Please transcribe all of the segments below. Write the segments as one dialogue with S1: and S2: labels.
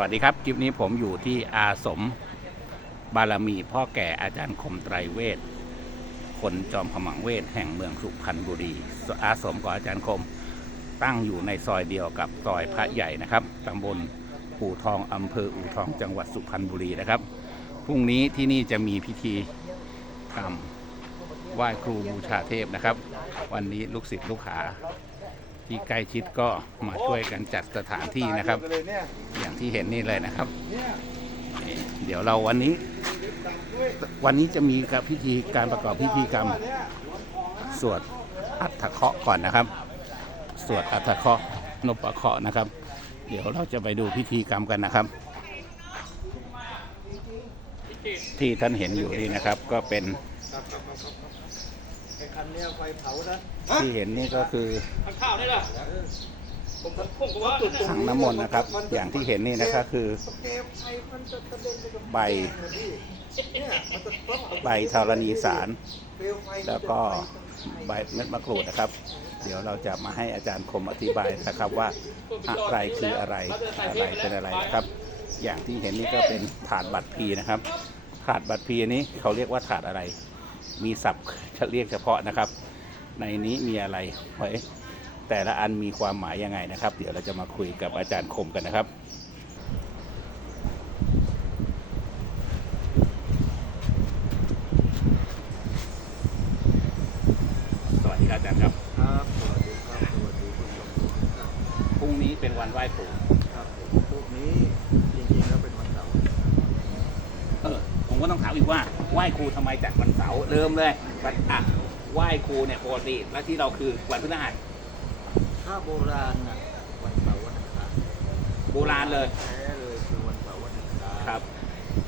S1: วัสดีครับ คลิปนี้ผมอยู่ที่อาสมบารมีพ่อแก่อาจารย์คมไตรเวทคนจอมขมังเวทแห่งเมืองสุพรรณบุรี อาสมของอาจารย์คมตั้งอยู่ในซอยเดียวกับซอยพระใหญ่นะครับตำบลอู่ทองอำเภออู่ทองจังหวัดสุพรรณบุรีนะครับพรุ่งนี้ที่นี่จะมีพิธีกรรมไหว้ครูบูชาเทพนะครับ วันนี้ลูกศิษย์ลูกหา ที่ใกล้ชิดก็มาช่วยกันจัดสถานที่นะครับ อย่างที่เห็นนี่เลยนะครับ เดี๋ยวเราวันนี้ วันนี้จะมีกับพิธีการประกอบพิธีกรรม สวดอัฐเคราะก่อนนะครับ สวดอัฐเคราะนพเคราะนะครับ เดี๋ยวเราจะไปดูพิธีกรรมกันนะครับ ที่ท่านเห็นอยู่นี่นะครับก็เป็น
S2: คันเนี้ยไฟเผานะ
S1: ที่เห็นนี่ก็คือ
S3: ทานข้าวได้เหรอผมผมก็ว่า
S1: ถังน้ำมนต์นะครับ อย่างที่เห็นนี่นะครับคือ
S2: เกลไฟมันจะกระเด็นไปกับ
S1: ใบ
S2: เนี่ยมันจะป๊อก
S1: ใบธรณีสาร
S2: เปลวไฟ
S1: แล้วก็ใบเม็ดมะกรูดนะครับ เดี๋ยวเราจะมาให้อาจารย์คมอธิบายนะครับว่าอะไรคืออะไรอะไรเป็นอะไรนะครับ อย่างที่เห็นนี่ก็เป็นถาดบัตรพีนะครับ ถาดบัตรพีนี้เขาเรียกว่าถาดอะไร มีศัพท์จะเรียกเฉพาะนะครับ ในนี้มีอะไรไว้แต่ละอันมีความหมายยังไงนะครับ เดี๋ยวเราจะมาคุยกับอาจารย์คมกันนะครับสวัสดีครับอาจารย์ครับ
S2: ครับสวัสดีครับสวัสดีคุณผู้ชมทุกท่าน
S1: พรุ่งนี้เป็นวันไหว้ครู
S2: ครับผมพวกนี้จริงๆแล้วเป็นวันเสาร์
S1: เออผมก็ต้องถามอีกว่า ไหว้ครูทำไมจัดวันเสาร์เริ่มเลยวันอะไหว้ครูเนี่ยปกติแล้วที่เราคือวันพฤหัส
S2: ถ้าโบราณน่ะวันเสาร์วันอังคาร
S1: โบราณเลย
S2: แท้เลยคือวันเสาร์วันอังคาร
S1: ครับ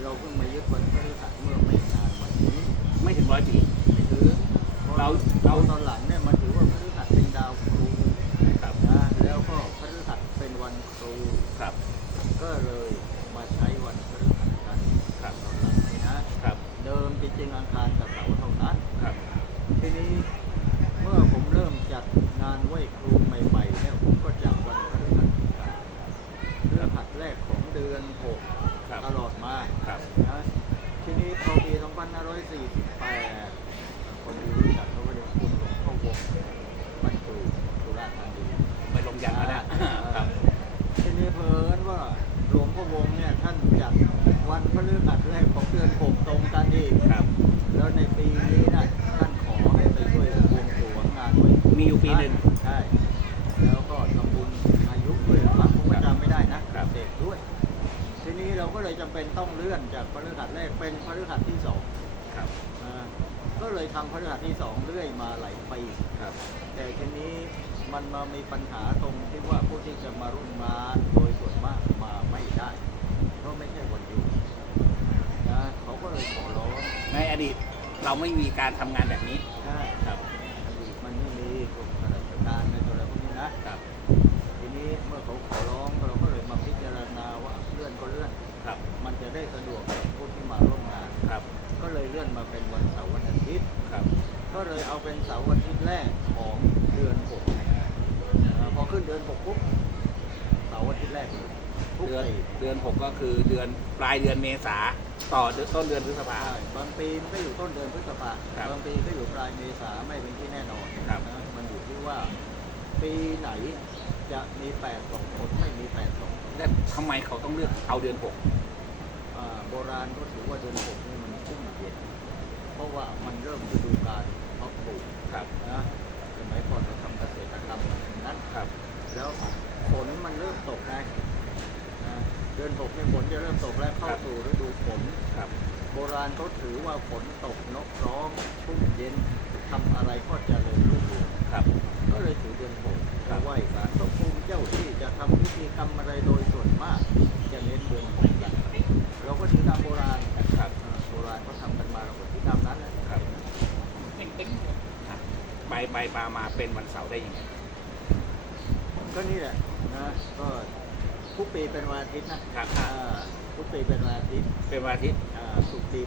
S2: เราเพิ่งมายึดวันพฤหัสเมื่อไม่นานมานี้
S1: ไม่ถึงร้อยปี
S2: ไม่ถือ
S1: เรา
S2: เราตอนหลังเนี่ยมาถือว่าพฤหัสเป็นดาวครู
S1: ครับ
S2: นะแล้วก็พฤหัสเป็นวันครู
S1: ครับ
S2: ก็เลยมาใช้วันพฤหัสกัน
S1: ครับ
S2: ตอนหลังนี้นะครับ เดิมจริงๆอังคารกับเสาร์เท่านั้น
S1: ครับ
S2: ทีนี้เมื่อผมเริ่มจัดงานไหว้ครูใหม่ๆเนี่ยผมก็จัดวันพฤหัสกันพฤหัสแรกของเดือนหก
S1: ครับ
S2: ตลอดมา
S1: ครับ
S2: นะทีนี้พอปี 2548 คนที่รู้จักเขาก็เรียกคุณหลวงพ่อวงศ์บรรจุสุราษฎร์ธานี
S1: ไปลงยันมาแล้วครับ
S2: ทีนี้เพลินว่าหลวงพ่อวงศ์เนี่ยท่านจัดวันพฤหัสแรกของเดือนหกตรงกันอีก
S1: ครับ
S2: แล้วในปีนี้นะท่านขอให้ไปช่วยบวงสรวงงานไว้
S1: มีอยู่ปีหนึ่ง
S2: ใช่ แล้วก็ทำบุญอายุด้วยมั้งผมก็จำไม่ได้นะครับ เด็กด้วย ทีนี้เราก็เลยจำเป็นต้องเลื่อนจากพฤหัสแรกเป็นพฤหัสที่สอง
S1: ครับ
S2: อ่าก็เลยทำพฤหัสที่สองเรื่อยมาหลายปี
S1: ครับ
S2: แต่ทีนี้มันมามีปัญหาตรงที่ว่าผู้ที่จะมาร่วมงานโดยส่วนมากมาไม่ได้ เพราะไม่ใช่วันหยุดนะเขาก็เลยขอร้อง
S1: ในอดีตเราไม่มี การทำงานแบบนี้
S2: ใช่
S1: ครับ
S2: อดีตมันไม่มีพวกข้าราชการในตัวอะไรพวกนี้นะ
S1: ครับ
S2: ทีนี้เมื่อเขาขอร้องเราก็เลยมาพิจารณาว่าเลื่อนก็เลื่อน
S1: ครับ
S2: มันจะได้สะดวกกับผู้ที่มาร่วมงาน
S1: ครับ
S2: ก็เลยเลื่อนมาเป็นวันเสาร์วันอาทิตย์
S1: ครับ
S2: ก็เลยเอาเป็นเสาร์วันอาทิตย์แรกของเดือนหกอ่าพอขึ้นเดือนหกปุ๊บเสาร์วันอาทิตย์แรกเลย ทุก
S1: เดือน
S2: ปี
S1: เดือนหกก็คือเดือนปลายเดือนเมษาต่อเดือนต้นเดือนพฤษภา
S2: ใช่บางปีมันก็อยู่ต้นเดือนพฤษภา
S1: ครับ
S2: บางปีก็อยู่ปลายเมษาไม่เป็นที่แน่นอน
S1: ครับ
S2: นะมันอยู่ที่ว่า ปีไหนจะมีแปดสองคนไม่มีแปดสอง
S1: และทำไมเขาต้องเลือกเอาเดือนหก
S2: อ่าโบราณก็ถือว่าเดือนหกนี่มันชุ่มเย็นเพราะว่ามันเริ่มฤดูกาลเพาะปลูก
S1: ครับ
S2: นะสมัยก่อนเราทำเกษตรกรรมอย่างนั้น
S1: ครับ
S2: แล้วฝนมันเริ่มตกไงนะ เดือนหกเนี่ยฝนจะเริ่มตกแล้วเข้าสู่ฤดูฝน
S1: ครับ
S2: โบราณเขาถือว่าฝนตกนกร้องชุ่มเย็นทำอะไรก็เจะเลยรุ่งเรือง
S1: ครับ
S2: ก็เลยถือเดือนหก
S1: ครับ
S2: ไหว้ศาลพระภูมิเจ้าที่จะทำพิธีกรรมอะไรโดยส่วนมากจะเน้นเดือนหกกันเราก็ถือตามโบราณ
S1: ครับ
S2: อ่าโบราณเขาทำกันมาเราก็ถือตามนั้นแหละ
S1: ครับใบใบปลามาเป็นวันเสาร์ได้ยังไง
S2: ก็นี่แหละนะก็ ทุกปีเป็นวันอาทิตย์นะครับทุกปีเป็นวันอาทิตย์
S1: เป็นวันอาทิตย์
S2: ทุกปี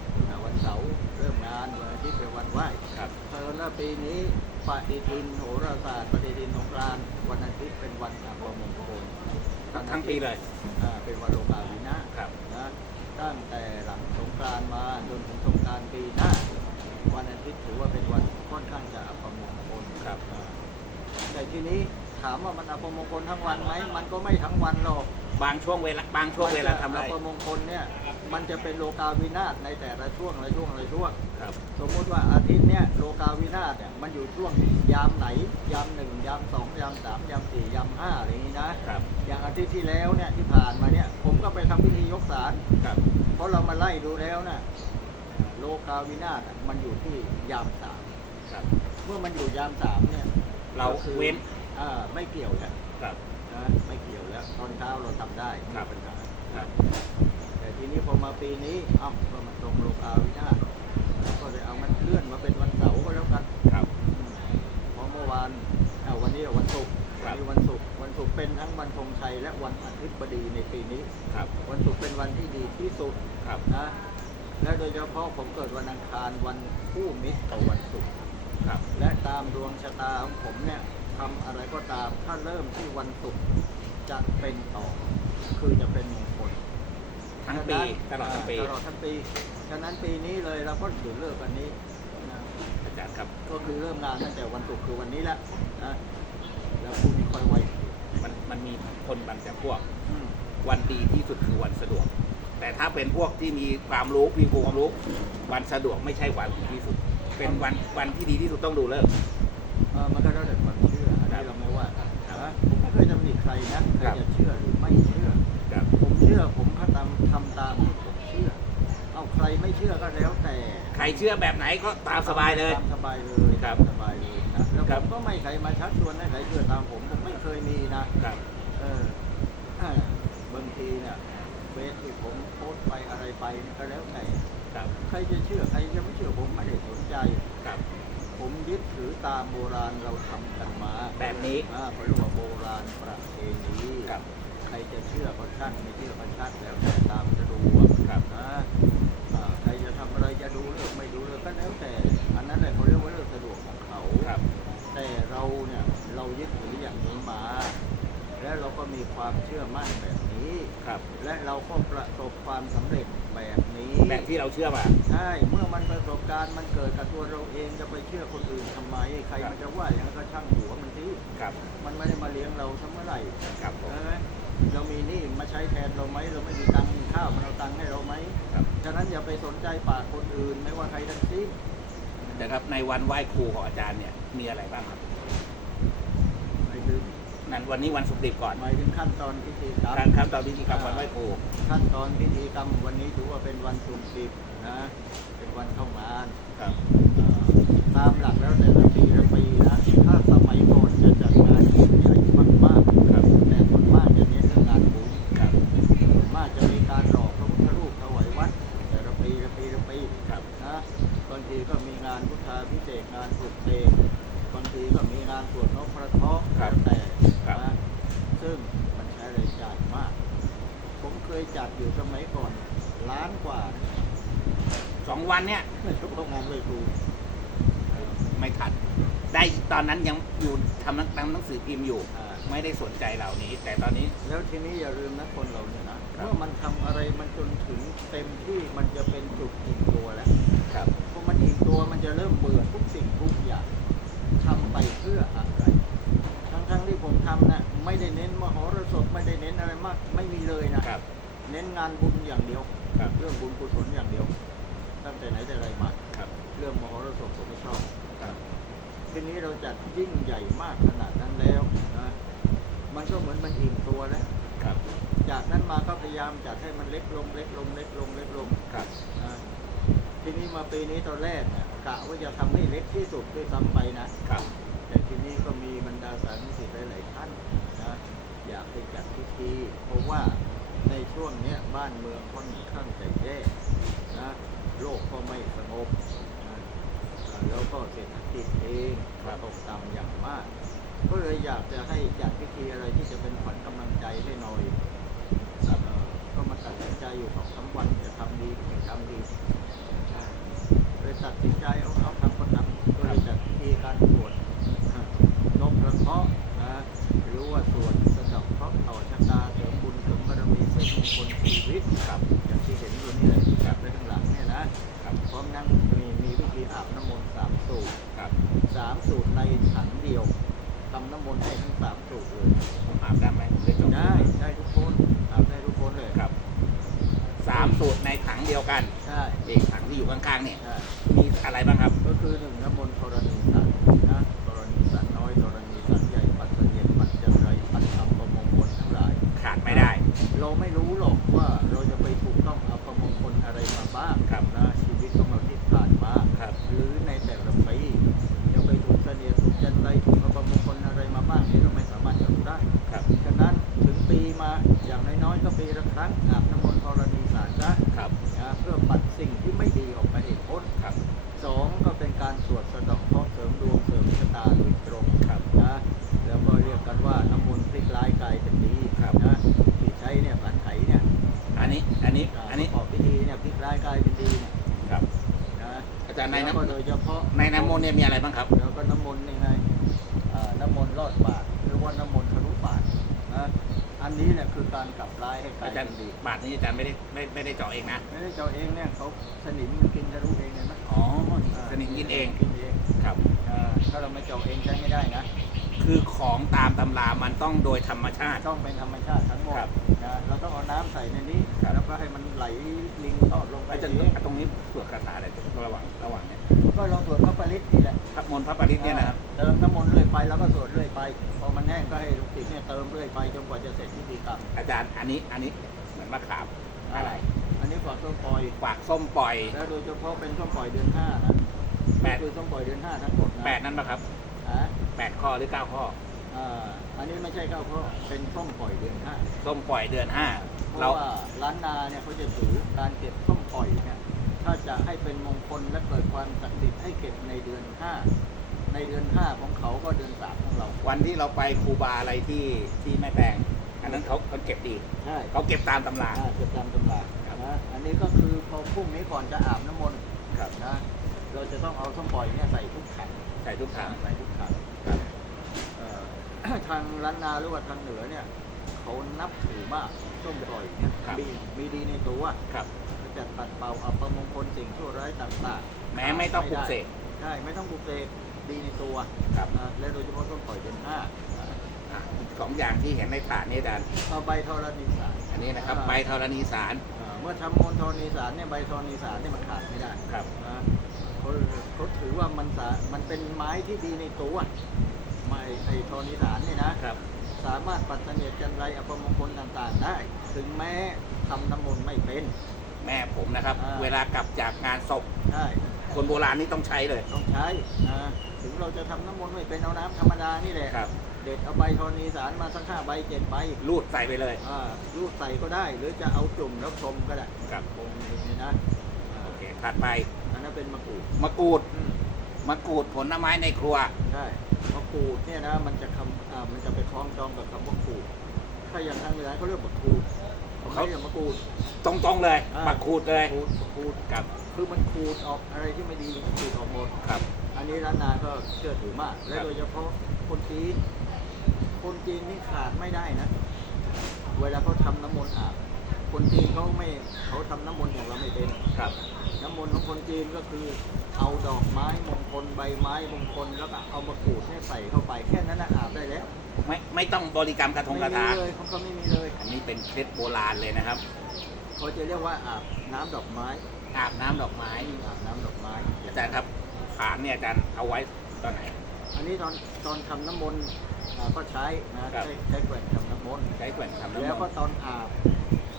S2: วันเสาร์เริ่มงานวันอาทิตย์เป็นวันไหว้
S1: ครับ
S2: เพราะว่าปีนี้ปฏิทินโหราศาสตร์ปฏิทินสงกรานวันอาทิตย์เป็นวันสากลมงคล
S1: ทั้งปีเลย
S2: เป็นวันโลกาวินา
S1: ครับ
S2: นะตั้งแต่หลังสงกรานมาจนถึงสงกรานปีหน้า วันอาทิตย์ถือว่าเป็นวันค่อนข้างจะอัปมงคลครับแต่ทีนี้ถามว่ามันอัปมงคลทั้งวันไหมมันก็ไม่ทั้งวันหรอก
S1: บางช่วงเวลาบางช่วงเวลาทำอะไร
S2: อัปมงคลเนี่ยมันจะเป็นโลกาวินาศในแต่ละช่วงละช่วงละช่วง
S1: ครับ
S2: สมมุติว่าอาทิตย์เนี่ยโลกาวินาศเนี่ยมันอยู่ช่วงยามไหน ยามหนึ่งยามสองยามสามยามสี่ยามห้าอะไรอย่างนี้นะ
S1: ครับ
S2: อย่างอาทิตย์ที่แล้วเนี่ยที่ผ่านมาเนี่ยผมก็ไปทำพิธียกสาร
S1: ครับ
S2: เพราะเรามาไล่ดูแล้วนะโลกาวินาศอะมันอยู่ที่ยามสาม
S1: ครับ
S2: เมื่อมันอยู่ยามสามเนี่ย
S1: เรา
S2: ก็คือ
S1: เว้น
S2: อ่าไม่เกี่ยวแล้ว
S1: ครับ
S2: นะไม่เกี่ยวแล้วตอนเช้าเราทำได้ไม่
S1: ครั
S2: มี
S1: บ
S2: ปัญหา
S1: ครับ
S2: แต่ทีนี้พอมาปีนี้เอ้าก็มาตรงโลกาวินาศก็เลยเอามันเลื่อนมาเป็นวันเสาร์ก็แล้วกัน
S1: ครับ
S2: เพราะเมื่อวานเอาวันนี้วันศุกร์
S1: ครั
S2: วั
S1: บ
S2: นี้วันศุกร์วันศุกร์เป็นทั้งวันธงชัยและวันอาทิตย์บดีในปีนี้
S1: ครับ
S2: วันศุกร์เป็นวันที่ดีที่สุด
S1: ครับ
S2: นะและโดยเฉพาะผมเกิดวันอังคารวันคู่มิตรกับวันศุกร์
S1: ครับ
S2: และตามดวงชะตาของผมเนี่ย ทำอะไรก็ตาม ถ้าเริ่มที่วันศุกร์จะเป็นต่อ คือจะเป็นมงคล
S1: ทั้งปีตลอดทั้งปี
S2: ตลอดทั้งปีฉะนั้นปีนี้เลยเราก็ถือเลิกวันนี้นะ
S1: อาจารย์ครับ
S2: ก็คือเริ่มงานตั้งแต่วันศุกร์คือวันนี้แหละนะแล้วพรุ่งนี้ค่อยไว้
S1: มันมันมีคนบางจำพวก
S2: อืม
S1: วันดีที่สุดคือวันสะดวก แต่ถ้าเป็นพวกที่มีความรู้มีความรู้ วันสะดวกไม่ใช่วันดีที่สุด เป็นวันวันที่ดีที่สุดต้องดูเลิก ร
S2: นะใครครั
S1: บ
S2: จะเชื่อหรือไม่เชื่อ
S1: ครับ
S2: ผมเชื่อผมก็ทำทำตามที่ผมเชื่อ เอาใครไม่เชื่อก็แล้วแต่
S1: ใครเชื่อแบบไหนก็ตามสบายเลย
S2: ตามสบายเลย
S1: ครับ
S2: ตามสบายเลยนะแล้ว
S1: ค
S2: ผ
S1: รับ
S2: มก็ไม่ใครมาชักชวนให้ใครเชื่อตามผมผมไม่เคยมีนะ ครับ เอออ่าบางทีเนี่ยเฟซที่ผมโพสต์ไปอะไรไปเนี่ยก็แล้วแต่
S1: ครับ
S2: ใครจะเชื่อใครจะไม่เชื่อผมไม่ได้สนใจ
S1: ครับ
S2: ผมยึดถือตามโบราณเราทำกันมา
S1: แบบนี้
S2: อ่าเขาเรียกว่าโบราณประเพณี
S1: ครับ
S2: ใครจะเชื่อก็ช่างไม่เชื่อก็ช่างแล้วแต่ตามสะดวก
S1: ครับ
S2: นะอ่าใครจะทำอะไรจะดูเลิกไม่ดูเลิกก็แล้วแต่ อันนั้นแหละเขาเรียกว่าเลิกสะดวกของเขา
S1: ครับ
S2: แต่เราเนี่ยเรายึดถืออย่างนี้มา และเราก็มีความเชื่อมั่นแบบ นี้
S1: ครับ
S2: และเราก็ประสบความสำเร็จแบบนี้
S1: แบบที่เราเชื่อมา
S2: ใช่เมื่อมันประสบการณ์มันเกิดกับตัวเราเองจะไปเชื่อคนอื่นทำไม ใคร
S1: ครับ
S2: มันจะว่าอย่างนั้นก็ช่างหัวมันที่
S1: ครับ
S2: มันไม่ได้มาเลี้ยงเราทั้งเมื่อไหร่
S1: ครับผม
S2: ใช่ไหมเรามีหนี่มาใช้แทนเราไหมเราไม่มีตังค์กินข้าวมันเอาตังค์ให้เราไหม
S1: ครับ
S2: ฉะนั้นอย่าไปสนใจปากคนอื่น ไม่ว่าใครทั้งสิ้น
S1: แต่ครับในวันไหว้ครูของอาจารย์เนี่ยมีอะไรบ้างครับ
S2: หมายถึง
S1: นั่นวันนี้วันสุกร์ดิบก่อน
S2: หมายถึงขั้นตอนพิธีกรรม
S1: การขั้นตอนพิธีกรรมวันไหว้ครู
S2: ขั้นตอนพิธีกรรมวันนี้ถือว่าเป็นวันสุ่มสิบนะ เป็นวันเข้างาน
S1: ครับ
S2: เอ่อตามหลักแล้วแต่ งาน
S1: บุ
S2: ญอย่างเดียว ครั
S1: บ
S2: เรื่อง
S1: บุ
S2: ญกุศลอย่างเดียว ตั้งแต่ไหนแต่ไรมา
S1: ครับ
S2: เรื่องมหรสพผมไม่ชอบ
S1: ครับ
S2: ทีนี้เราจัดยิ่งใหญ่มากขนาดนั้นแล้วนะมันก็เหมือนมันอิ่มตัวแล้ว
S1: ครับ
S2: จากนั้นมาก็พยายามจัดให้มันเล็กลงเล็กลงเล็กลงเล็กลง
S1: ครับ
S2: นะทีนี้มาปีนี้ตอนแรกเนี่ยกะว่าจะทำให้เล็กที่สุดด้วยซ้ำไปนะ
S1: ครับ
S2: แต่ทีนี้ก็มีบรรดาสาธุสิ เนี่ยมีอะไรบ้างค
S1: รับ
S2: แล้วก็น้ำมนต์ยัง
S1: ไง
S2: อ่าน้ำมนต์รอด
S1: บา
S2: ทหรือว่าน้ำมนต์ทะลุบาทนะอันนี้เนี่ยคือการกลับร้ายให้กลา
S1: อายจารย์
S2: เป็นดี
S1: บาทนี้อาจารย์ไม่ได้ไม่ไม่ได้เจาะเองนะ
S2: ไม่ได้เจ้าเองเนี่ยเขาสนิมมันกินทะลุเองเลยนะ
S1: อ๋อสนิทกินเอง
S2: กินเอง
S1: ครับ
S2: อ่าถ้าเราไม่เจาะเองใช้ไม่ได้นะ
S1: คือของตามตำรา มันต้องโดยธรรมชาติ
S2: ต้องเป็นธรรมชาติทั้งหมด
S1: ครับ
S2: นะ น้ำใส่ในนี้
S1: ครับ
S2: แล้วก็ให้มันไหลลิงทอดลงไป
S1: อาจารย์
S2: เอง
S1: ตรงนี้สวดคาถาอะไรระหว่างระหว่างเนี่ย
S2: ก็เราสวดพระปริตนี่แหละ
S1: พระมนต์พระปริตเนี่ยนะครับ
S2: เติมน้ำมนต์เรื่อยไปแล้วก็สวดเรื่อยไป พอมันแห้งก็ให้ลูกศิษย์เนี่ยเติมเรื่อยไปจนกว่าจะเสร็จพิธีกรรม
S1: อาจารย์อันนี้อันนี้เหมือนมะขามอะไร
S2: อันนี้ฝักต้นปล่อย
S1: ฝากส้มปล่อย
S2: แล้วโดยเฉพาะเป็นต้นปล่อยเดือนห้านะ
S1: แปด
S2: คือต้นปล่อยเดือนห้าทั้งหมดนะ
S1: แปดนั้นปะครับ
S2: อ่า
S1: แปดข้อหรือเก้าข้อ
S2: อ่าอันนี้ไม่ใช่ข้าวข้อเป็นต้นปล่อยเดือนห้า
S1: ส้มปล่อยเดือนห้า
S2: เพ
S1: เรา
S2: ราะว่าล้านนาเนี่ยเขาจะถือการเก็บต้มปล่อยเนี่ยถ้าจะให้เป็นมงคลและเกิดความศักดิ์สิทธิ์ให้เก็บในเดือนห้าในเดือนห้าของเขาก็เดือนสามของเรา
S1: วันที่เราไปครูบาอะไรที่ที่แม่แตงอันนั้นเขาเขาเก็บดี
S2: ใช่
S1: เขาเก็บตามตำรา
S2: อ่าเก็บตามตำรา
S1: ครับ
S2: นะอันนี้ก็คือพอพรุ่งนี้ก่อนจะอาบน้ำมนต์
S1: ครับ
S2: นะเราจะต้องเอาส้มปล่อยเนี่ยใส่ทุกขัน
S1: ใส่ทุกครั้ง
S2: ใส่ทุกขัน
S1: ครับ
S2: เอ่อ ทางล้านนาหรือว่าทางเหนือเนี่ย เขานับถือมากส้มปล่อยเนี่ย
S1: ครับ
S2: มีมีดีในตัว
S1: ครับ
S2: จะปัดเป่าอัปมงคลสิ่งชั่วร้ายต่างๆ
S1: แม้ไม่ต้องปลุกเสก
S2: ใช่ไม่ต้องปลุกเสกดีในตัว
S1: ครับ
S2: นะและโดยเฉพาะต้นปล่อยเดือนห้านะ
S1: อะอีกสองอย่างที่เห็นในถาดนี่อาจารย์
S2: เอาใบธรณีสาร
S1: อันนี้นะครับใบธรณีสาร
S2: อ่าเมื่อทำมนต์ธรณีสารเนี่ยใบธรณีสารเนี่ยมันขาดไม่ได้
S1: ครับ
S2: นะเขาเขาถือว่ามันสามันเป็นไม้ที่ดีในตัวไม้ไอ้ธรณีสารเนี่ยนะ
S1: ครับ
S2: สามารถปัดเสนียดจันไรอัปมงคลต่างๆ ได้ ถึงแม้ทำน้ำมนต์ไม่เป็น
S1: แม่ผมนะครับ
S2: อ่า
S1: เวลากลับจากงานศพ
S2: ใช่
S1: คนโบราณนี่ต้องใช้เลย
S2: ต้องใช้นะถึงเราจะทำน้ำมนต์ไม่เป็นเอาน้ำธรรมดานี่แหละ
S1: ครับ
S2: เด็ดเอาใบธรณีสารมาสักห้าใบเจ็ดใบ
S1: รูดใส่ไปเลย
S2: อ่ารูดใส่ก็ได้ หรือจะเอาจุ่มแล้วพรมก็ได้
S1: ครับ
S2: พรมนี่นะอ่า
S1: โอเคถัดไป
S2: อันนั้นเป็นมะกรูด
S1: มะกรูด
S2: อื ม
S1: มะกรูดผลไม้ในครัว
S2: ใช่มะกรูดเนี่ยนะมันจะคำอ่ามันจะไปคล้องจองกับคำว่าขูด ถ้าอย่างทางเหนือเขาเรียกมะกรูดเขาไม่เรียกมะกรูด
S1: ตรงๆเลย
S2: อ่าม
S1: มะกรูดเลย
S2: ขูดมะกรูด
S1: ครับ
S2: คือมันขูดออกอะไรที่ไม่ดีมันขูดออกหมด
S1: ครับ
S2: อันนี้ร้านนาก็เชื่อถือมาก และ
S1: ครับ
S2: โดยเฉพาะคนจีน คนจีนนี่ขาดไม่ได้นะ เวลาเขาทำน้ำมนต์อาบ คนจีนเขาไม่เขาทำน้ำมนต์อย่างเราไม่เป็น
S1: ครับ
S2: น้ำมนต์ของคนจีนก็คือ เอาดอกไม้มงคลใบไม้มงคลแล้วก็เอามากรูดให้ใส่เข้าไปแค่นั้นนะอาบได้แล้ว
S1: ไม่ไม่ต้องบริกรรมกระทงก
S2: ไม่
S1: ระ
S2: มี
S1: ทา
S2: เลยเขาก็ไม่มีเลย
S1: อันนี้เป็นเคล็ดโบราณเลยนะครับ
S2: เขาจะเรียกว่าอาบน้ำดอกไม้
S1: อาบน้ำดอกไม้
S2: อาบน้ำดอกไม้
S1: อาจารย์ครับฐานเนี่ยอาจารย์เอาไว้ตอนไหน
S2: อันนี้ตอนตอนทำน้ำมนต์อ่าก็ใช้นะครับ ใช้ใช้แกว่งทำน้ำมนต์
S1: ใช้แกว่งทำน้ำ
S2: แล้ว
S1: ม
S2: ก็
S1: นต์
S2: ตอนอาบ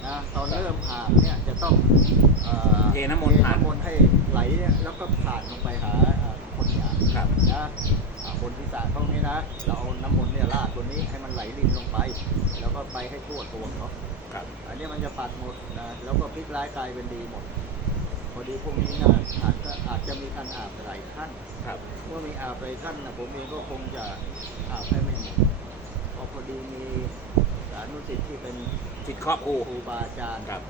S2: นะตอนเริ่มอาบเนี่ยจะต้องเอ่อ
S1: เทน้ำมนต์ผ่าน
S2: เทน้ำมนต์ให้ไหลแล้วก็ผ่านลงไปหาอ่าคนที่อาบ
S1: ครับ
S2: นะอ่าบนที่สระตรงนี้นะเราเอาน้ำมนต์เนี่ยราดตัวนี้ให้มันไหลรินลงไป แล้วก็ไปให้ทั่วตัวเขา
S1: ครับ
S2: อันนี้มันจะปัดหมดนะแล้วก็พลิกร้ายกลายเป็นดีหมด พอดีพวกนี้นะอาจจะอาจจะมีการอาบหลายท่าน
S1: ครับ
S2: เมื่อมีอาบหลายท่านนะผมเองก็คงจะอาบให้ไม่หมดเพราะพอดีมีสานุสิทธิ์ที่เป็น
S1: จิตครอบครู
S2: ครูบาอาจารย์
S1: ครับ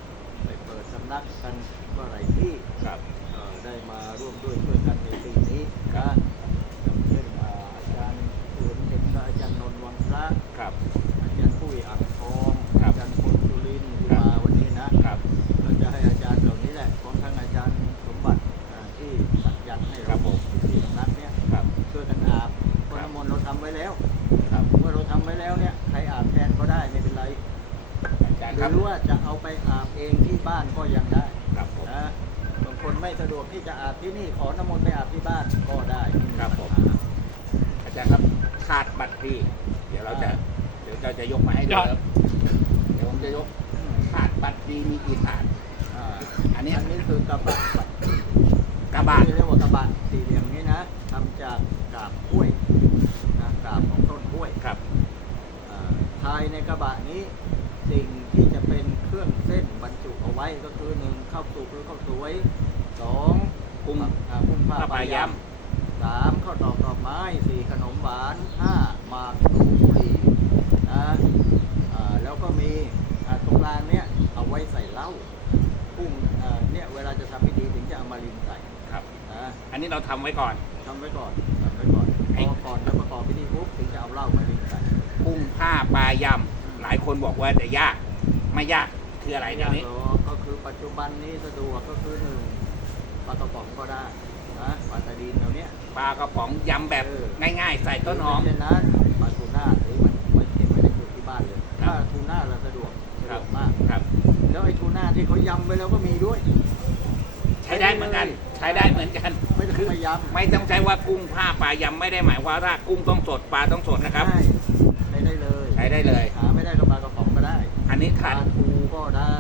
S2: ไปเปิดสำนักกันก็หลายที่
S1: ครับ
S2: เอ่อได้มาร่วมด้วยช่วยกันในปีนี้
S1: ครั
S2: นะ
S1: บ
S2: อย่างเช่นอ่าอาจารย์เอือนเห็นกับอาจารย์นนท์วังพระ
S1: ครับ
S2: อาจารย์ปุ้ยอ่างทอง
S1: ครับ
S2: อาจารย์พลสุรินทร์ที่
S1: ครับ
S2: มาวันนี้นะครับ ก็จะให้อาจารย์เหล่านี้แหละพร้อมทั้งอาจารย์สมบัติอ่าที่สักยันต์ให้
S1: ครั
S2: เรา
S1: บผม
S2: ที่สำนักเนี่ย
S1: ครับ
S2: ช่วยกันอาบเพ
S1: ครั
S2: ราะ
S1: บ
S2: น้ำมนต์เราทำไว้แล้ว เอาไปอาบเองที่บ้านก็ยังได้
S1: ครับผม
S2: นะบางคนไม่สะดวกที่จะอาบที่นี่ขอน้ำมนต์ไปอาบที่บ้านก็ได้
S1: ครับผม อาจารย์ครับขาดบัตรฟรีเดี๋ยวเราจะเดี๋ยวเราจะยกมาให้ดูครับเดี๋ยวผมจะยกขาดบัตรฟรีมีกี่ถาด
S2: อ่า
S1: อันนี้
S2: อันนี้คือกระบะบัตร
S1: กระบะ
S2: ที่เรียกว่ากระบะสี่เหลี่ยมนี้นะทำจากกาบกล้วยนะกาบของต้นกล้วย
S1: ครับ
S2: อ่าภายในกระบะนี้สิ่งที่จะเป็นเครื่องเส้นบรรจุเอาไว้ก็คือหนึ่งข้าวสุกหรือข้าวสวยสอง
S1: กุ้ง
S2: อ่ากุ้งผ้า
S1: ผ้า
S2: ป
S1: ป
S2: ลา
S1: ลาย
S2: ย
S1: ยำ
S2: สามข้าวตอกดอกไม้สี่ขนมหวานห้าหมากพลูบุหรี่นะอ่าแล้วก็มีอ่าตรงกลางเนี้ยเอาไว้ใส่เหล้ากุ้งอ่าเนี่ยเวลาจะทำพิธีถึงจะเอามารินใส่
S1: ครับ
S2: นะ
S1: อันนี้ เราทำไว้ก่อน
S2: ทำไว้ก่อนทำไว้ก่อน
S1: ไอ้
S2: พอก่อนจะประกอบพิธีปุ๊บถึงจะเอาเหล้ามารินใส่
S1: กุ้งผ้าปลายำหลายคนบอกว่าจะยากไม่ยากคืออะไรเดี๋ยวนี้
S2: อ๋อก็คือปัจจุบันนี้สะดวกก็คือหนึ่งปลากระป๋องก็ได้นะปลาตะดีนเหล่าเนี้ย
S1: ปลากระป๋องยำแบบ
S2: เออ
S1: ง่ายๆ ใส่ต้นหอม
S2: เช่นนั้นปลาทูน่าหรือมันไว้เก็บไว้ในตู้ที่บ้านเลย
S1: ครับ
S2: ถ้าทูน่าเราสะดวกสะ
S1: ค
S2: ด
S1: รั
S2: ว
S1: บ
S2: กมาก
S1: ครับ
S2: แล้วไอ้ทูน่าที่เขายำไว้แล้วก็มีด้วย
S1: ใช้ได้เหมือนกัน ใช้ได้เหมือนกัน
S2: ไม่ต้อง
S1: คือ
S2: ไปยำ
S1: ไม่ต้องใช้ว่ากุ้งผ้าปลายำไม่ได้หมายความว่ากุ้งต้องสดปลาต้องสดนะครับ
S2: ใช่ใช้ได้เลย
S1: ใช้ได้เลย
S2: หาไม่ได้ก็ปลากระป๋องก็ได้
S1: อันนี้
S2: ป
S1: ขา
S2: ลา
S1: ด
S2: ทูก็ได้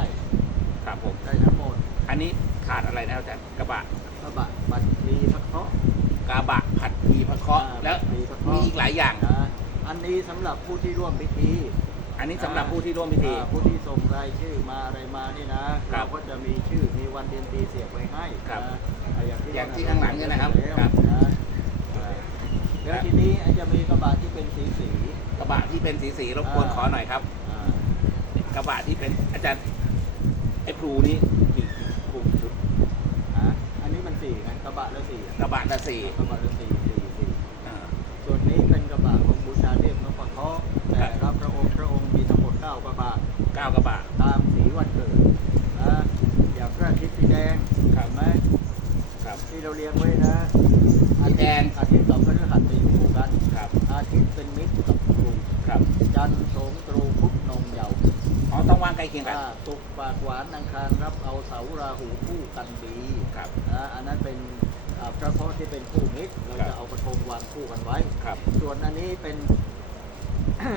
S1: ครับผม
S2: ได้ทั้งหมด
S1: อันนี้ขาดอะไรนะอาจารย์กระบะ
S2: กระบะบัตรดีพระเคราะห์
S1: กระบะผัดพีพะเคราะห์
S2: อ่า
S1: แล้ว
S2: ผัดพลีพะเคราะห์
S1: มีอีกหลายอย่าง
S2: นะอันนี้สำหรับผู้ที่ร่วมพิธี
S1: อันนี้สำหรับผู้ที่ร่วมพิธี
S2: อ่าผู้ที่ส่งรายชื่อมาอะไรมานี่นะ
S1: ครั
S2: เรา
S1: บ
S2: ก็จะมีชื่อมีวันเดือนปีเสียบไว้ให้
S1: ครับ
S2: นะอ่าอย่างที่
S1: อย่างที่ข้างหลังเนี่ยนะครับ
S2: แล้ว
S1: ครับ
S2: นะอ่าแล้วทีนี้จะมีกระบะที่เป็นสีสี
S1: กระบะที่เป็นสีสีรบกวน
S2: อ่า
S1: ขอหน่อยครับ
S2: อ่า
S1: กระบะที่เป็นอาจารย์ไอ้พลูนี้กี่พลูชุด
S2: อ่าอันนี้มันสี่นะกระบะละสี่
S1: กระบะละสี่
S2: กระบะละสี่สี่สี่
S1: อ่า
S2: ส่วนนี้เป็นกระบะของบูชาเทพนพเคราะห์แต่รับพระองค์พระองค์ ก้ากระบะตามสีวันเกิดนะอย่างพระอาทิตย์สีแดง
S1: ครับ
S2: เห็นไหม
S1: ครับ
S2: ที่เราเรียงไว้นะ
S1: สีแดง
S2: อาทิตย์สองพฤหัสจะอยู่คู่กัน
S1: ครับ
S2: อาทิตย์เป็นมิตรกับครู
S1: ครับ
S2: จันทร์โสมตรูพุธนงเยาว์
S1: อ๋อต้องวางใกล้เคียงกัน
S2: อ่าตุกปากหวานอังคารรับเอาเสาราหูคู่กันดี
S1: ครับ
S2: นะอันนั้นเป็นอ่าพระเคราะห์ที่เป็นคู่มิตรเรา
S1: ครับ
S2: จะเอากระทงวางคู่กันไว้
S1: ครับ
S2: ส่วนอันนี้เป็น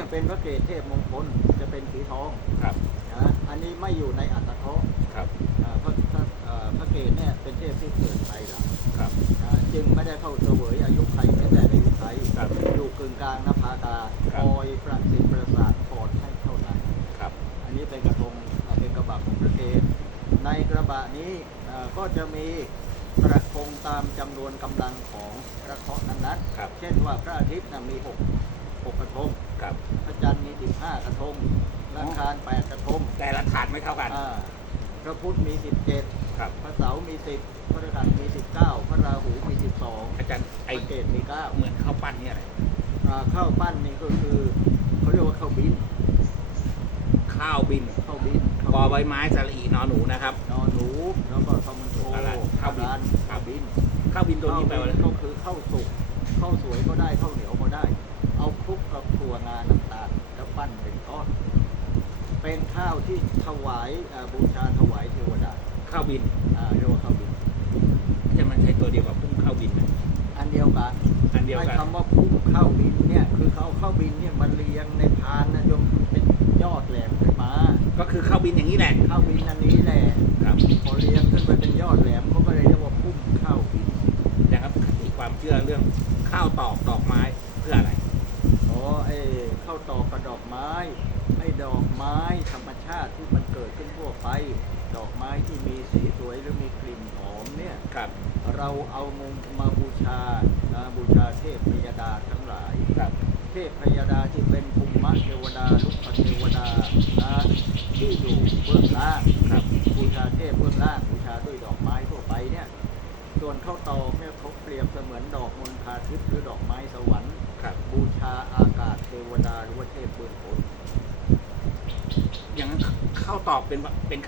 S2: เป็นพระเกศเทพมงคลจะเป็นสีทอง
S1: ครับ
S2: นะอันนี้ไม่อยู่ในอัตถเคราะห์
S1: ครับ
S2: อ่าพระพระเอ่อพระเกศเนี่ยเป็นเทพที่เกิดไปแล้ว
S1: ครับ
S2: อ่าจึงไม่ได้เข้าเสวยอายุไขแม้แต่ในยุคไทย
S1: ครับ
S2: อยู่กึ่งกลางนภากา
S1: ครับ
S2: คอยประสิทธิ์ประสาทพรให้เท่านั้น
S1: ครับ
S2: อันนี้เป็นกระทงอ่าเป็นกระบะของพระเกศในกระบะนี้อ่าก็จะมีกระทงตามจำนวนกำลังของพระเคราะห์นั้น
S1: ครับ
S2: ๆเช่นว่าพระอาทิตย์นะมีหกหกกระทง
S1: ครับ
S2: พระจันทร์มีสิบห้ากระทงพระอังคารแปดกระทง
S1: แต่ละถาดไม่เท่ากัน
S2: อ่าพระพุธมีสิบเจ็ด
S1: ครับ
S2: พระเสาร์มีสิบพระฤหัสมีสิบเก้าพระราหูมีสิบสอง
S1: อาจารย์
S2: พ
S1: ไอ้
S2: ระเกศมีเก้า
S1: เหมือนข้าวปั้นเนี่ยอะไร
S2: อ่าข้าวปั้นนี่ก็คือเขาเรียกว่าข้าวบิน
S1: ข้าวบิน
S2: ข้าวบิน
S1: บอใบไม้สระอีนอหนูนะครับ
S2: นอนหนูแล้วก็ข้าวมันโถ
S1: อะไรข้าวบิน
S2: ร้านข้าวบิน
S1: ข้าวบินตัวนี้แปลว่าอะไร
S2: ข้าวบินก็คือข้าวสุกข้าวสวยก็ได้ข้าวเหนียวก็ได้ เอาคลุกกับถั่วงาน้ำตาลแล้วปั้นเป็นก้อน เป็นข้าวที่ถวายอ่าบูชาถวายเทวดา
S1: ข้าวบิน
S2: อ่าเรียกว่าข้าวบิน
S1: จะมันใช้ตัวเดียวกับพุ่งข้าวบินไหม
S2: อันเดียวกัน
S1: อันเดียว
S2: ไอ้
S1: กัน
S2: คำว่าพุ่งเข้าบินเนี่ยคือเขาเอาเข้าบินเนี่ยมันเรียงในพานนะจนเป็นยอดแหลมขึ้นมา
S1: ก็คือข้าวบินอย่างนี้แหละ
S2: เข้าบินอันนี้แหละ
S1: ครับ
S2: พอเรียงขึ้นไปเป็นยอดแหลมเขาก็เลยเรียกว่าพุ่งเข้าบิน
S1: อย่างครับมีความเชื่อเรื่องข้าวตอกดอกไม้เพื่ออะไร
S2: อ๋อไอ้เข้าต่อกระดอก ไม้ไอ้ดอกไม้ธรรมชาติที่มันเกิดขึ้นทั่วไป ดอกไม้ที่มีสีสวยหรือมีกลิ่นหอมเนี่ย
S1: ครับ
S2: เราเอามุม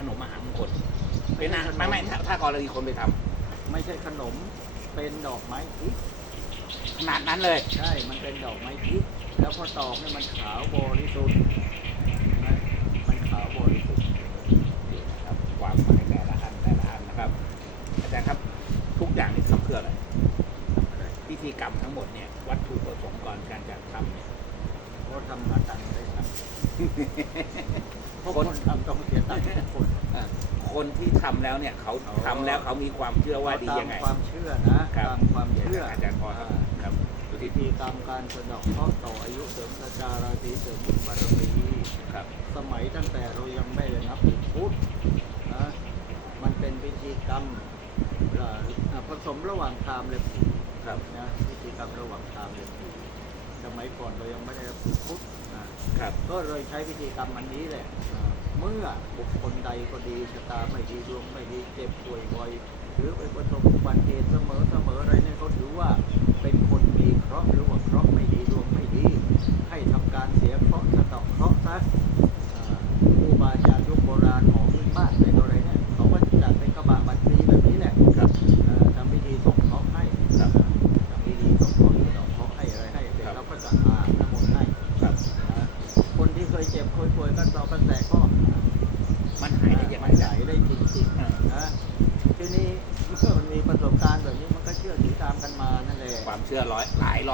S2: ขนมมหามงคลเป็นอา
S1: หรไม่
S2: ไม่ถ้าถ้ากรณีคนไปทำไม่ใช่ขนมเป็นดอกไม้
S1: ทิพ
S2: ขนาดนั้นเลย ใช่ มันเป็นดอกไม้พิษแล้วพอตอกเนี่ยมันขาวบริสุทธิ์นะมันขาวบริสุทธิ์นี่นะค
S1: รับ
S2: ความหมายแต่ละอัน
S1: แต่ละอันนะครับอาจารย์ครับทุกอย่างนี่ทำเพื่ออะไรพิธีกร
S2: รมทั้งหมดเนี่ยวัตถุประส
S1: งค์ก่อนการ
S2: จัดทำเนี่ยาทำมาตังค์ได้ครับคนทำต้องเสียตังค์คน
S1: คนที่ทำแล้วเนี่ยเขาทำแล้วเขามีความเชื่อว่าดียังไง
S2: ตมความเชื่อนะตามความเชื่อ
S1: อาจารย์พอครับาดู
S2: พิ
S1: ที่
S2: ธีกรรมการสนอกข้อต่ออายุเสริมสจาราศีเสริมบุญบารมี
S1: ครับ
S2: สมัยตั้งแต่เรายังไม่ได้นับถือพุทธนะมันเป็นพิธีกรรมผสมระหว่างพราหมณ์ลยผี
S1: ครับ
S2: นะพิธีกรรมระหว่างพราหมณ์และผี สมัยก่อนเรายังไม่ได้นับถือพุทธนะครับ ก็เลยใช้พิธีกรรมอันนี้แหละอ่าเมื่อบุคคลใดก็ดีชะตาไม่ดีดวงไม่ดีเจ็บป่วยบ่อยหรือไปประสบอุบัติเหตุเสมอเสมออะไรเนี่ยเขาถือว่าเป็นคนมีเคราะห์หรือว่าเคราะ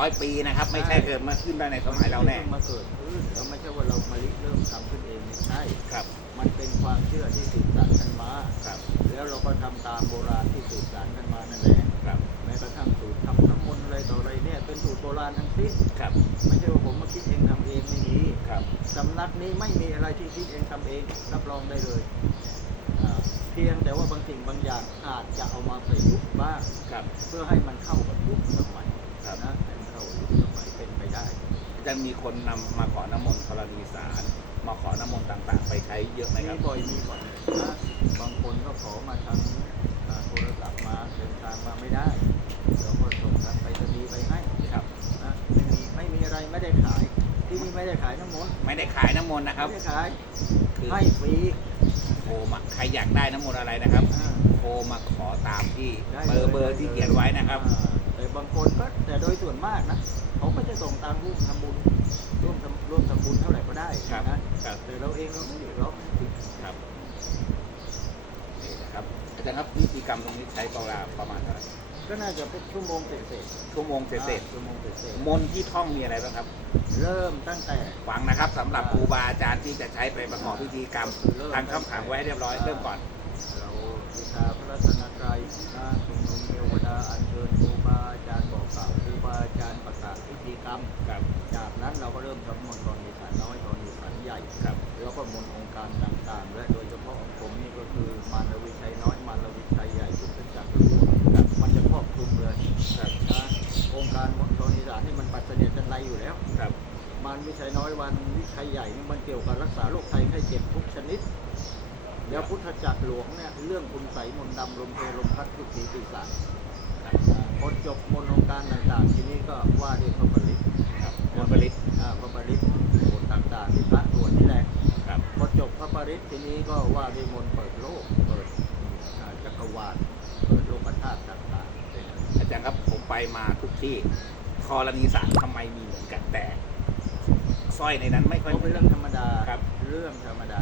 S2: ร้อยปีนะ
S1: ครับ
S2: ไม่ใช่
S1: เกิดมาขึ้นได้ในสมัยเราแน่
S2: ไพิ่งมาเกิดขึ้นแล้วไม่ใช่ว่าเรามาริเริ่มทำขึ้นเองไม่ใช่
S1: ครับ
S2: มันเป็นความเชื่อที่สืบสานกันมา
S1: ครับ
S2: แล้วเราก็ทำตามโบราณที่สืบสานกันมานั่นแหละ
S1: ครับ
S2: แม้กระทั่งสูตรทำน้ำมนต์อะไรต่ออะไรเนี่ยเป็นสูตรโบราณทั้งสิ้น
S1: ครับ
S2: ไม่ใช่ว่าผมมาคิดเองทำเองไม่มี
S1: ครับ
S2: สำนักนี้ไม่มีอะไรที่คิดเองทำเองรับรองได้เลยอ่าเพียงแต่ว่าบางสิ่งบางอย่างอาจจะเอามาประยุกต์บ้าง
S1: ครับ
S2: เพื่อให้มันเข้ากับยุคสมัย
S1: ครับ
S2: นะ
S1: จารย์มีคนนำมาขอน้ำมนต์ธรณีสารมาขอน้ำมนต์ต่างๆ ไปใช้เยอะไหม
S2: มี
S1: ครับ
S2: บ่อยมีบ่อยนะบางคนก็ขอมาทางอ่าโทรศัพท์มาเดินทางมาไม่ได้เราก็ส่งทางไปรษณีย์ไปให้
S1: ครับ
S2: นะไม่มีไม่มีอะไรไม่ได้ขาย ที่นี่ไม่ได้ขายน้ำมนต์
S1: ไม่ได้ขายน้ำมนต์นะครับ
S2: ไม่ได้ขาย
S1: คือ
S2: ให้ฟรี
S1: โทรมาใครอยากได้น้ำมนต์อะไรนะครับ
S2: อ่า
S1: โทรมาขอตามที่
S2: ได้
S1: เบอร์เบอร์ที่เขียนไว้นะครับ
S2: อ่าแต่ บางคนก็แต่โดยส่วนมากนะเขาก็จะส่งตามร่วมทำบุญร่วมทำร่วมทำบุญเท่าไหร่ก็ได้
S1: ครับ
S2: นะครับแต่เราเองเราไม่ได้ร้องติด
S1: ครับนี่นะครับอาจารย์ครับพิธีกรรมตรงนี้ใช้เวลาประมาณเท่าไหร่
S2: ก็น่าจะเป็นชั่วโมงเศษ
S1: ชั่วโมงเศ
S2: ๆ
S1: ษ
S2: ชั่วโมงเศษ
S1: ๆมนต์ที่ท่องมีอะไรบ้างครับ
S2: ๆเริ่มตั้งแต่
S1: ฟังนะครับสำหรับครูบาอาจารย์ที่จะใช้ไปประกอบพิธีกรรมทางคำขังไว้ให้เรียบร้อยเริ่มก่อน
S2: เราบู ชาพระรัตนตรัยนะชุมนุมเทวดาอัญเชิญครูบาอาจารย์บอกกล่าวครูบาอาจารย์ประกาศพิธีกรรม
S1: ครับ
S2: จากนั้นเราก็เริ่มทำมนต์ตอนมีฐานน้อยตอนมีฐานใหญ่
S1: ครับ
S2: แล้วก็มนต์องค์การต่างๆ และโดยเฉพาะของผมนี่ก็คือมารวิชัยน้อยมารวิชัยใหญ่พุทธจักรหลวงครับมันจะครอบคลุมเลย
S1: ครับ
S2: นะองค์การมนต์ตอนนิสานนี่มันปัจเจเนจันไรอยู่แล้ว
S1: ครับ
S2: มารวิชัยน้อยวันวิชัยใหญ่นี่มันเกี่ยวกับรักษาโรคภัยไข้เจ็บทุกชนิด แล้วพุทธจักรหลวงเนี่ยเรื่องคุณใสยมนต์ดำลมเพลลมพัดทุกสีปีศาจอ่าพอจบมนต์องค์การต่างๆ ทีนี้ก็ว่าด้วยพระบริต
S1: ครับมนต์ผลิต
S2: อ่าพระบริตบทต่างๆที่พระสวดนี่แหละ
S1: ครับ
S2: พอจบพระปริตทีนี้ก็ว่าด้วยมนต์เปิดโลกเปิดอ่าจักรวาลเปิดโลกธาตุต่างๆเป็น
S1: อาจารย์ครับผมไปมาทุกที่ธรณีสารทำไมมีเหมือนกันแต่สร้อยในนั้นไม่ค่อย
S2: เขา
S1: เหมื
S2: เป็
S1: อนน
S2: เรื่องธรรมดา
S1: ครับ
S2: เรื่องธรรมดา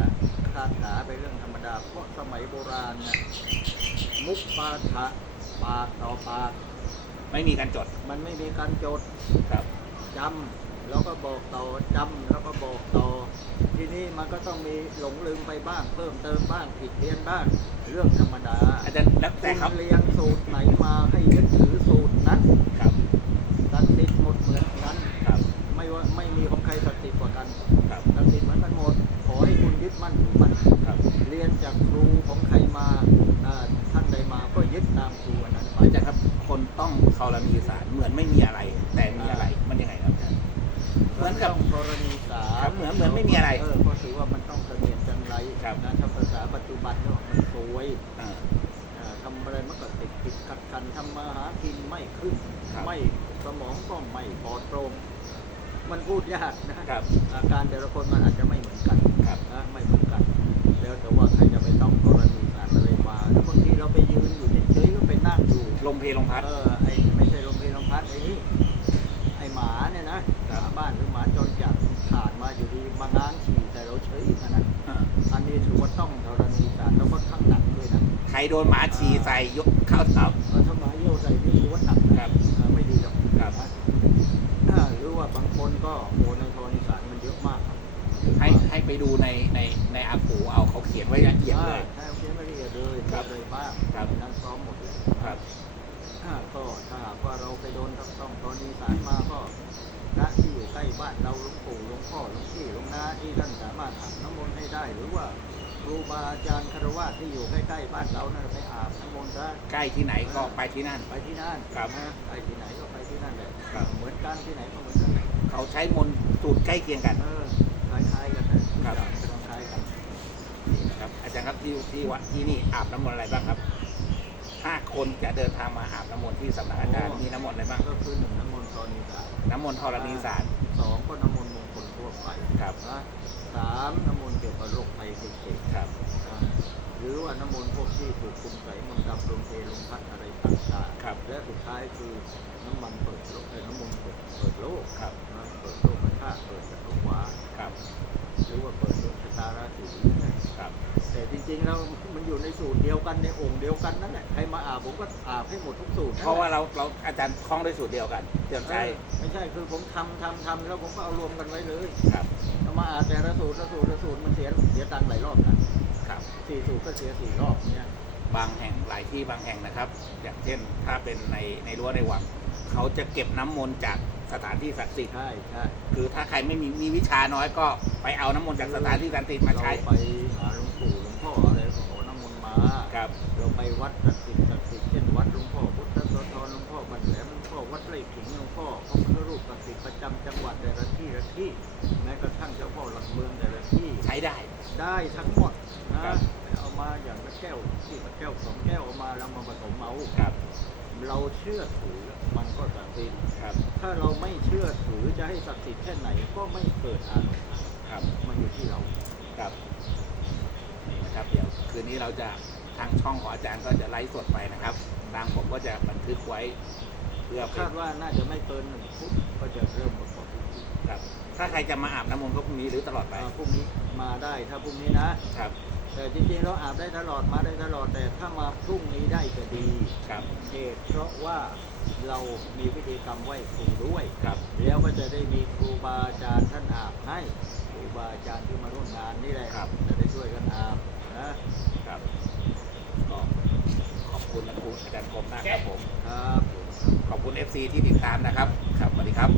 S2: คาถาเป็นเรื่องธรรมดา เพราะสมัยโบราณเนี่ยมุกปาฐะปากต่อปาก
S1: ไม่มีการจด
S2: มันไม่มีการจด
S1: ครับ
S2: จำแล้วก็บอกต่อจำแล้วก็บอกต่อ ทีนี้มันก็ต้องมีหลงลืมไปบ้าง เพิ่มเติมบ้างผิดเพี้ยนบ้าง เรื่องธรรมดา
S1: อาจารย์แล้วแต่
S2: คุณ
S1: ครับ
S2: เรียนสูตรไหนมาให้ยึดถือสูตรนั้น
S1: ครับ ครับ
S2: นะถ้าภาษาปัจจุบันก็มันสวย
S1: อ่า
S2: อ่าทำอะไรมันก็ติดติดขัดขันทำมาหากินไม่ขึ้น
S1: ครับ
S2: ไม่สมองก็ไม่ปลอดโปร่งมันพูดยากนะครับ อาการแต่ละคนมันอาจจะไม่
S1: โดนหมาฉี่ใส่ยกเข้าเท้า
S2: เออถ้าหมาเยี่ยวใส่นี่ถือว่าหนักนะครับเออไม่ดีหรอก
S1: ครับ
S2: นะอ่าหรือว่าบางคนก็โอ้ในธรณีสารมันเยอะมากครับ
S1: ให้ให้ไปดูในในในอากูเอาเขาเขียนไว้ละเอียดเลย
S2: ให้เอาเขียนรายละเอียดเลย
S1: ครับ
S2: นั่นซ้อมหมดเลย
S1: ครับ
S2: อ่าก็ถ้าหากว่าเราไปโดนต้องต้องตอนนี้สารมาก็พระที่อยู่ใกล้บ้านเราหลวงปู่หลวงพ่อหลวงพี่หลวงนาที่ท่านสามารถอาบน้ำมนต์ให้ได้ หรือว่า ครูบาอาจารย์คารวะที่อยู่ใกล้ๆบ้านเรานั่นไปอาบน้ำมนต์ซะ
S1: ใกล้ที่ไหนก็ไปที่นั่น
S2: ไปที่นั่น
S1: ครับ
S2: นะไปที่ไหนก็ไปที่นั่นแหละ
S1: ครับ
S2: เหมือนกันที่ไหนก็เหมือนกันแหละ
S1: เขาใช้มนต์สูตรใกล้เคียงกัน
S2: เออคล้ายๆกันนะครับคล้ายๆกัน
S1: นี่นะครับ อาจารย์ครับที่ที่วัดที่นี่อาบน้ำมนต์อะไรบ้างครับถ้าคนจะเดินทางมาอาบน้ำมนต์ที่สำนักอาจารย์มีน้ำมนต์อะไรบ้าง
S2: ก็คือหนึ่งน้ำมนต์ตอนนี้สาม
S1: น้ำมนต์ธรณีสาร
S2: สองก็น้ำมนต์มง คลทั่วไป
S1: ครับ
S2: นะสามน้ำมนต์เกี่ยวกับโรคภัยไข้เจ็บ
S1: ครับ
S2: นะหรือว่าน้ำมนต์พวกที่ถูกคุณใส่มนต์ดำลมเพลลมพัดอะไรต่าง
S1: ครับ
S2: ๆและสุดท้ายคือน้ำมันเปิดโลกเอ่อน้ำมนต์เปิดเปิดโลก
S1: ครับ
S2: นะเปิดโลกธาตุเปิดจักรวาล
S1: ครับ
S2: หรือว่าเปิดดวงชะตาราศี
S1: ค รับ
S2: แต่จริงๆแล้วมันอยู่ในสูตรเดียวกันในองค์เดียวกันนั่นแหละใครมาอาบผมก็อาบให้หมดทุกสูตรนั่นแหล
S1: เพราะว่าเราเราอาจารย์คล้องด้วยสูตรเดียวกันเติมใจ
S2: เออไม่ใช่คือผมทำทำทำแล้วผมก็เอารวมกันไว้เลย
S1: ครับ
S2: เอามาอาบแต่ละสูตรละสูตรละสูตรมันเสียเสียตังค์หลายรอบนะ ครับ สี่สูตรก็เสียสี่รอบเนี่ย
S1: บางแห่งหลายที่บางแห่งนะครับ อย่างเช่นถ้าเป็นในในรั้วในวัง เขาจะเก็บน้ำมนต์จากสถานที่ศักดิ์สิทธิ์
S2: ใช่ใช่
S1: คือถ้าใครไม่มีมีวิชาน้อยก็ไปเอาน้ำมนต์จากสถานที่ศักดิ์สิทธิ์มาใช้
S2: เราไปหาหลวงปู่หลวง
S1: ครับ
S2: เราไปวัดศักดิ์สิทธิ์ศักดิ์สิทธิ์เช่นวัดหลวงพ่อพุทธโสธรหลวงพ่อบันแหลมหลวงพ่อวัดไร่ขิงหลวงพ่อพระพุทธรูปศักดิ์สิทธิ์ประจำจังหวัดแต่ละที่ละที่แม้กระทั่งเจ้าพ่อหลักเมืองแต่ละที่
S1: ใช้ได้
S2: ได้ทั้งหมดนะครับ เอามาอย่างละแก้วที่ละแก้วสองแก้วเอามาแล้วมาผสมเอา
S1: ครับ
S2: เราเชื่อถือมันก็ศักดิ์สิทธิ์
S1: ครับ
S2: ถ้าเราไม่เชื่อถือจะให้ศักดิ์สิทธิ์แค่ไหนก็ไม่เกิดอารมณ์
S1: ครับ
S2: มันอยู่ที่เรา
S1: ครับ นี่นะครับเดี๋ยวคืนนี้เราจะทางช่องของอาจารย์ก็จะไลฟ์สดไปนะครับทางผมก็จะบันทึกไว้ เพื่อเป็
S2: คานดว่าน่าจะไม่เกินหนึ่งฟุตก็จะเริ่มประกอบพิธี
S1: ครับ ถ้าใครจะมาอาบน้ำมนต์ก็พรุ่งนี้หรือตลอดไป
S2: อ่าพรุ่งนี้มาได้ถ้าพรุ่งนี้นะ
S1: ครับ
S2: แต่จริงๆเราอาบได้ตลอดมาได้ตลอดแต่ถ้ามาพรุ่งนี้ได้จะดี
S1: ครับ
S2: เหตุเพราะว่าเรามีพิธีกรรมไหว้ครูด้วย
S1: ครับ
S2: แล้วก็จะได้มีครูบาอาจารย์ท่านอาบให้ครูบาอาจารย์ที่มาร่วมงานนี่แหละ
S1: ครับ
S2: จะได้ช่วยกันอาบ นะครับ
S1: ก็ขอบคุณคุณอาจารย์คมมากครับผม
S2: ครับ
S1: ขอบคุณ FC ที่ติดตามนะครับ ครับสวัสดีครับ